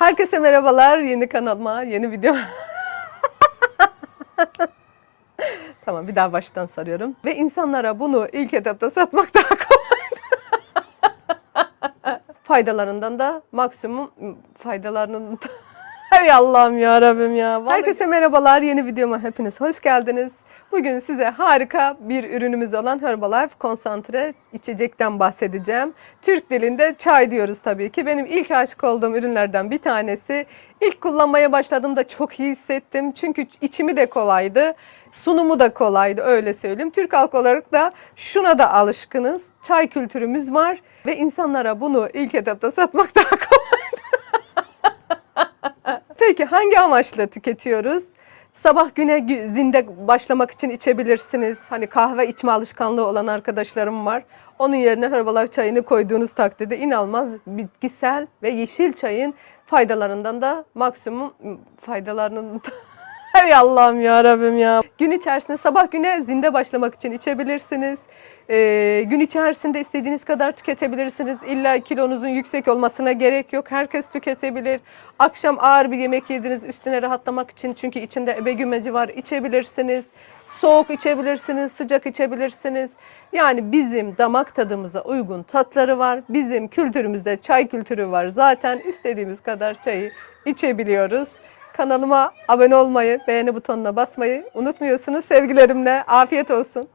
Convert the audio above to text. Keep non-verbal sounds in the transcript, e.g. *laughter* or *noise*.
Herkese merhabalar. Yeni kanalıma, yeni video. *laughs* tamam bir daha baştan sarıyorum. Ve insanlara bunu ilk etapta satmak daha kolay. *laughs* Faydalarından da maksimum faydalarının *laughs* Hay Allah'ım ya Rabbim ya. Herkese merhabalar. Yeni videoma hepiniz hoş geldiniz. Bugün size harika bir ürünümüz olan Herbalife konsantre içecekten bahsedeceğim. Türk dilinde çay diyoruz tabii ki. Benim ilk aşık olduğum ürünlerden bir tanesi. İlk kullanmaya başladığımda çok iyi hissettim. Çünkü içimi de kolaydı. Sunumu da kolaydı öyle söyleyeyim. Türk halkı olarak da şuna da alışkınız. Çay kültürümüz var ve insanlara bunu ilk etapta satmak daha kolay. *laughs* Peki hangi amaçla tüketiyoruz? Sabah güne gü- zinde başlamak için içebilirsiniz. Hani kahve içme alışkanlığı olan arkadaşlarım var. Onun yerine Herbalife çayını koyduğunuz takdirde inanılmaz bitkisel ve yeşil çayın faydalarından da maksimum faydalarının *laughs* Hay Allah'ım ya Rabbim ya. Gün içerisinde sabah güne zinde başlamak için içebilirsiniz. Ee, gün içerisinde istediğiniz kadar tüketebilirsiniz. İlla kilonuzun yüksek olmasına gerek yok. Herkes tüketebilir. Akşam ağır bir yemek yediniz üstüne rahatlamak için çünkü içinde ebe gümeci var içebilirsiniz. Soğuk içebilirsiniz, sıcak içebilirsiniz. Yani bizim damak tadımıza uygun tatları var. Bizim kültürümüzde çay kültürü var. Zaten istediğimiz kadar çayı içebiliyoruz. Kanalıma abone olmayı, beğeni butonuna basmayı unutmuyorsunuz. Sevgilerimle afiyet olsun.